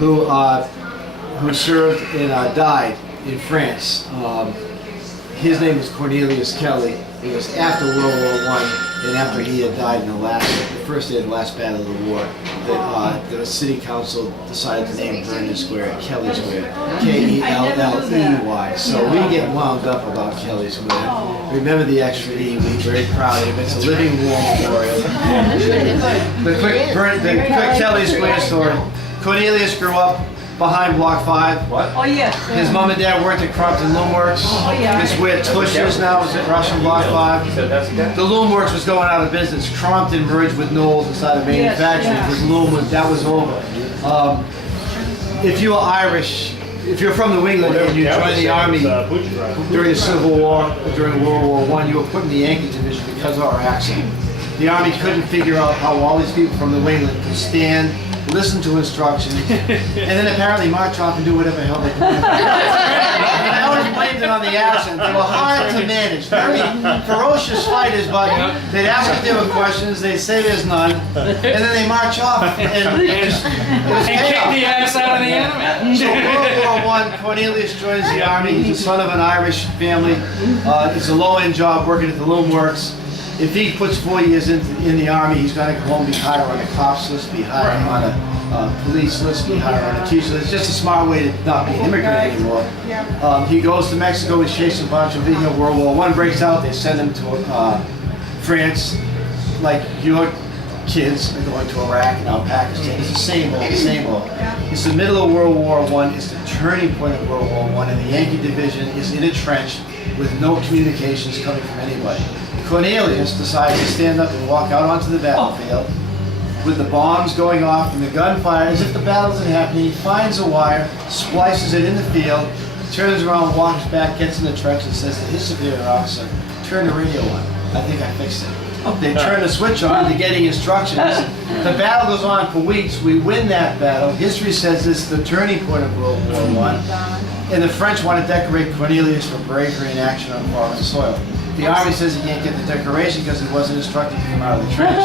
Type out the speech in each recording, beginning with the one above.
who served and died in France. His name was Cornelius Kelly. It was after World War I and after he had died in the first day of the last battle of the war, that the city council decided to name Vernon Square Kelly Square, K-E-L-L-E-Y. So we get wound up about Kelly Square. Remember the extra E, we're very proud of it. It's a living war memorial. The quick Kelly Square story. Cornelius grew up behind Block 5. What? Oh, yeah. His mom and dad worked at Crompton Loom Works. Oh, yeah. It's where Tush is now, is at Russian Block 5. The Loom Works was going out of business. Crompton merged with Knowles and started manufacturing because Loom was, that was over. If you were Irish, if you're from New England and you joined the Army during the Civil War, or during World War I, you were put in the Yankee Division because of our accent. The Army couldn't figure out how all these people from New England could stand, listen to instructions, and then apparently march off and do whatever the hell they could do. And I always blamed it on the accent. They were hard to manage, very ferocious fighters, but they'd ask if there were questions, they'd say there's none, and then they march off, and it was kick the ass out of the enemy. So World War I, Cornelius joins the Army. He's the son of an Irish family. It's a low-end job working at the Loom Works. If he puts 4 years in the Army, he's going to go home, be higher on a cops list, be higher on a police list, be higher on a teacher list. It's just a smart way to not be an immigrant anymore. He goes to Mexico, he's chasing Pancho Villa. World War I breaks out, they send him to France. Like your kids are going to Iraq and now Pakistan. It's the same old. It's the middle of World War I. It's the turning point of World War I, and the Yankee Division is in a trench with no communications coming from anybody. Cornelius decides to stand up and walk out onto the battlefield with the bombs going off and the gunfire as if the battle isn't happening. He finds a wire, splices it in the field, turns around, walks back, gets in the trucks and says to his superior officer, "Turn the radio on. I think I fixed it." They turn the switch on, they're getting instructions. The battle goes on for weeks. We win that battle. History says this is the turning point of World War I. And the French want to decorate Cornelius for bravery in action on foreign soil. The Army says he can't get the decoration because he wasn't instructed to come out of the trench.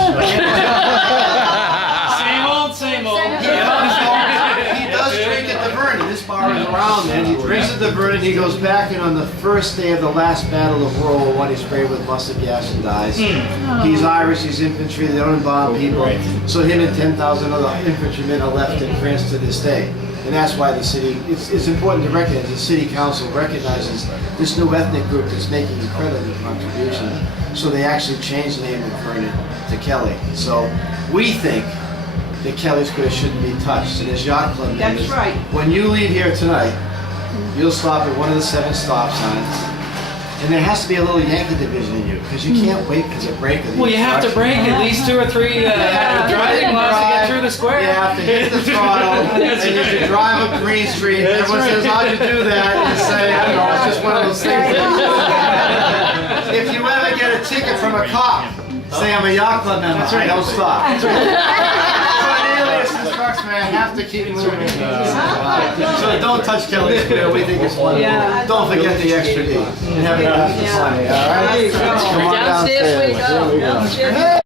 Same old. He does drink at the Vernon. This bar is around then. He drinks at the Vernon. He goes back, and on the first day of the last battle of World War I, he's sprayed with mustard gas and dies. He's Irish, he's infantry, they don't bomb people. So him and 10,000 other infantrymen are left in France to this day. And that's why the city, it's important to recognize, the city council recognizes this new ethnic group that's making incredible contribution. So they actually changed the name of Vernon to Kelly. So we think that Kelly Square shouldn't be touched. And as Yacht Club members, when you leave here tonight, you'll stop at one of the 7 stop signs. And there has to be a little Yankee Division in you, because you can't wait for the break of the Well, you have to break at least 2 or 3 driving laws to get through the square. You have to hit the throttle, and you have to drive up Green Street. Everyone says, "How'd you do that?" And you say, "I don't know, it's just one of those things." If you ever get a ticket from a cop, say, "I'm a Yacht Club member," I don't stop. Cornelius instructs me, I have to keep moving. So don't touch Kelly Square, we think it's wonderful. Don't forget the extra D. And have a good fun, all right? Come on Downstairs we go.